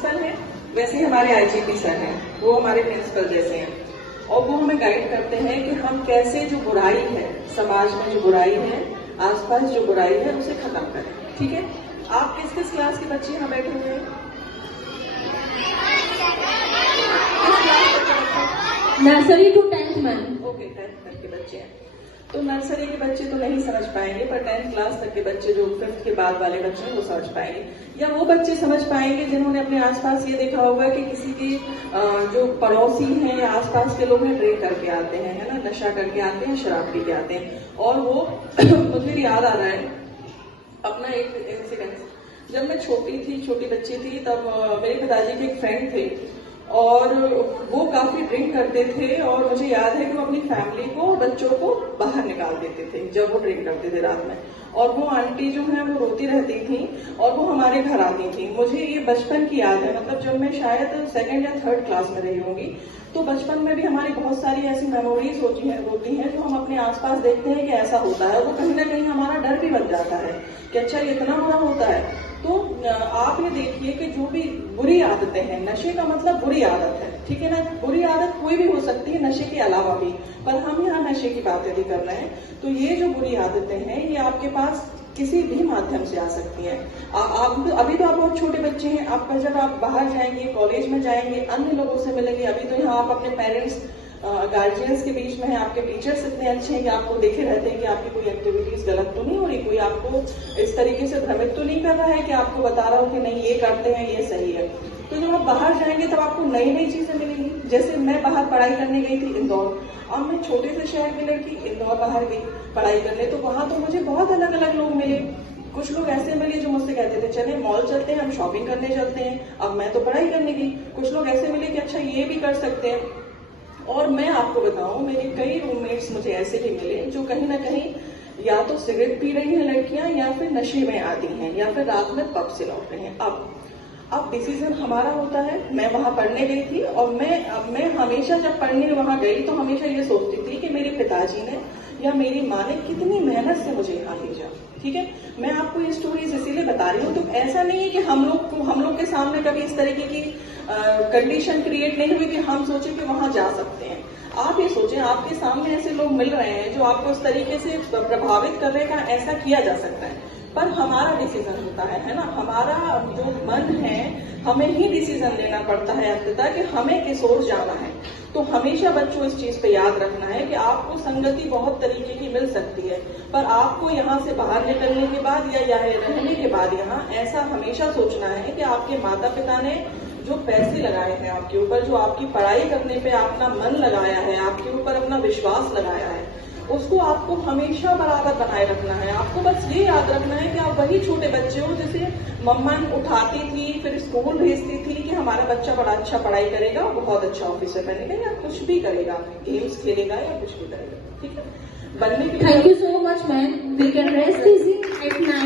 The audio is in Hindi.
प्रिंसिपल है, वैसे ही हमारे आईजीपी सर हैं, वो हमारे प्रिंसिपल जैसे हैं और वो हमें गाइड करते हैं कि हम कैसे जो बुराई है समाज में, जो बुराई है आसपास, जो बुराई है उसे खत्म करें। ठीक है, आप किस किस क्लास के बच्चे यहाँ बैठे हुए हैं? Nursery to 10th month. Okay, 10th तक के बच्चे हैं। तो नर्सरी के बच्चे तो नहीं समझ पाएंगे, पर 10th क्लास तक के बच्चे, जो 5th के बाद वाले बच्चे हैं, वो समझ पाएंगे। या वो बच्चे समझ पाएंगे जिन्होंने अपने आसपास ये देखा होगा कि किसी के जो पड़ोसी हैं या आसपास के लोग हैं ड्रिंक करके आते हैं, है ना, नशा करके आते हैं, शराब पी के आते हैं। और वो मुझे याद आ रहा है अपना एक इंसिडेंट। जब मैं छोटी बच्ची थी, तब मेरे पिताजी के एक फ्रेंड थे और वो काफी ड्रिंक करते थे और मुझे याद है कि वो अपनी फैमिली को, बच्चों को बाहर निकाल देते थे जब वो ड्रिंक करते थे रात में। और वो आंटी जो है वो रोती रहती थी और वो हमारे घर आती थी। मुझे ये बचपन की याद है, मतलब जब मैं शायद 2nd या 3rd क्लास में रही होंगी। तो बचपन में भी हमारी बहुत सारी ऐसी मेमोरीज होती हैं जो हम अपने आसपास देखते हैं कि ऐसा होता है। वो कहीं ना कहीं हमारा डर भी बन जाता है कि अच्छा ये इतना बुरा होता है। तो आप ये देखिए कि जो भी बुरी आदतें हैं, नशे का मतलब बुरी आदत है, ठीक है ना, बुरी आदत कोई भी हो सकती है नशे के अलावा भी, पर हम यहाँ नशे की बातें भी कर रहे हैं। तो ये जो बुरी आदतें हैं ये आपके पास किसी भी माध्यम से आ सकती हैं। आप अभी तो आप बहुत छोटे बच्चे हैं, आपका जब आप बाहर जाएंगे, कॉलेज में जाएंगे, अन्य लोगों से मिलेंगे। अभी तो यहाँ आप अपने पेरेंट्स, गार्जियंस के बीच में है, आपके टीचर्स इतने अच्छे हैं कि आपको देखे रहते हैं कि आपकी कोई एक्टिविटीज गलत तो नहीं हो रही, कोई आपको इस तरीके से भ्रमित तो नहीं कर रहा है कि आपको बता रहा हो कि नहीं ये करते हैं, ये सही है। तो जब आप बाहर जाएंगे तब आपको नई नई चीजें मिलेंगी। जैसे मैं बाहर पढ़ाई करने गई थी इंदौर, अब मैं छोटे से शहर की लड़की इंदौर बाहर गई पढ़ाई करने, तो वहां तो मुझे बहुत अलग अलग लोग मिले। कुछ लोग ऐसे मिले जो मुझसे कहते थे चले मॉल चलते हैं, हम शॉपिंग करने चलते हैं। अब मैं तो पढ़ाई करने गई। कुछ लोग ऐसे मिले कि अच्छा ये भी कर सकते हैं। और मैं आपको बताऊं, मेरे कई रूममेट्स मुझे ऐसे भी मिले जो कहीं ना कहीं या तो सिगरेट पी रही हैं लड़कियां, या फिर नशे में आती हैं, या फिर रात में पब से लौट रहे हैं। अब डिसीजन हमारा होता है। मैं वहां पढ़ने गई थी और मैं हमेशा जब पढ़ने वहां गई तो हमेशा ये सोचती थी कि मेरे पिताजी ने या मेरी माँ ने कितनी मेहनत से मुझे यहाँ भेजा। ठीक है, मैं आपको ये स्टोरीज इसीलिए बता रही हूँ। तो ऐसा नहीं है कि हम लोग के सामने कभी इस तरीके की कंडीशन क्रिएट नहीं हुई कि हम सोचे कि वहां जा सकते हैं। आप ये सोचें, आपके सामने ऐसे लोग मिल रहे हैं जो आपको इस तरीके से प्रभावित कर रहे हैं, ऐसा किया जा सकता है। पर हमारा डिसीजन होता है ना, हमारा जो मन है, हमें ही डिसीजन लेना पड़ता है अंततः कि हमें किस ओर जाना है। तो हमेशा बच्चों इस चीज पे याद रखना है कि आपको संगति बहुत तरीके की मिल सकती है, पर आपको यहाँ से बाहर निकलने के बाद या रहने के बाद यहाँ ऐसा हमेशा सोचना है कि आपके माता पिता ने जो पैसे लगाए हैं आपके ऊपर, जो आपकी पढ़ाई करने पे अपना मन लगाया है, आपके ऊपर अपना विश्वास लगाया है, उसको आपको हमेशा बराबर बनाए रखना है। आपको बस ये याद रखना है कि आप वही छोटे बच्चे हो जिसे मम्मा उठाती थी, फिर स्कूल भेजती थी कि हमारा बच्चा बड़ा अच्छा पढ़ाई करेगा, बहुत अच्छा ऑफिसर बनेगा या कुछ भी करेगा, गेम्स खेलेगा या कुछ भी करेगा। ठीक है, बनने के लिए। Thank you so much ma'am. We can rest easy at night.